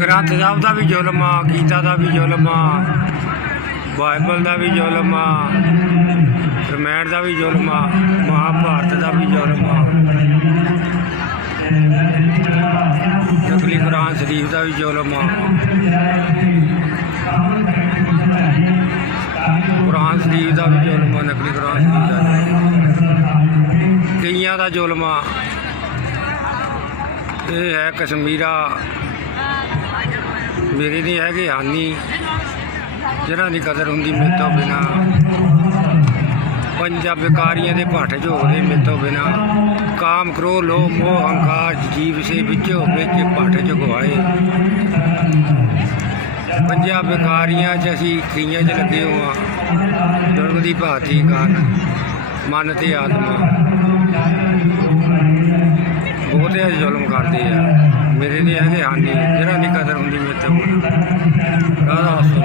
ਗ੍ਰੰਥ ਸਾਹਿਬ ਦਾ ਵੀ ਜ਼ੁਲਮ ਆ, ਗੀਤਾ ਦਾ ਵੀ ਜ਼ੁਲਮ ਆ, ਬਾਈਬਲ ਦਾ ਵੀ ਜ਼ੁਲਮ ਆ, ਰਮਾਇਣ ਦਾ ਵੀ ਜ਼ੁਲਮ ਆ, ਮਹਾਭਾਰਤ ਦਾ ਵੀ ਜ਼ੁਲਮ ਆ। ਨਕਲੀ ਕੁਰਾਨ ਸ਼ਰੀਫ ਦਾ ਵੀ ਜ਼ੁਲਮ ਆ। ਕੁਰਾਨ ਸ਼ਰੀਫ ਦਾ ਵੀ ਜ਼ੁਲਮ ਆ ਨਕਲੀ ਕੁਰਾਨ ਸ਼ਰੀਫ ਦਾ ਦਾ ਜ਼ੁਲਮ ਇਹ ਹੈ ਕਸ਼ਮੀਰਾ। ਮੇਰੇ ਨਹੀਂ ਹੈਗੇ ਹਾਨੀ। ਜਿਹਨਾਂ ਦੀ ਕਦਰ ਹੁੰਦੀ ਮੇਰੇ ਤੋਂ ਬਿਨਾ। ਪੰਜਾਬ ਵਿਕਾਰੀਆਂ ਦੇ ਭਾਠ ਝੋਕਦੇ ਮੇਰੇ ਤੋਂ ਬਿਨਾ। ਕਾਮ ਕਰੋ ਲੋ ਮੋਹ, ਹੰਕਾਰ, ਜੀਵ ਸੇ ਵਿੱਚੋਂ ਵਿੱਚ ਭਾਠ ਝੁਕਵਾਏ। ਪੰਜਾਬ ਵਿਕਾਰੀਆਂ 'ਚ ਅਸੀਂ ਖੀਆਂ 'ਚ ਲੱਗੇ ਹੋਆ ਜੁਰਮ ਦੀ ਭਾਤੀ ਕਾਰਨ। ਮਨ ਤੇ ਆਤਮਾ। ਬਹੁਤੇ ਜ਼ੁਲਮ ਕਰਦੇ ਆ। ਮੇਰੇ ਨਹੀਂ ਹੈਗੇ ਹਾਨੀ, ਜਿਹੜਾ ਨਹੀਂ ਕਦਰ ਹੁੰਦੀ ਮੇਰੇ ਤੇ। ਰਾਧਾ ਹਸਨ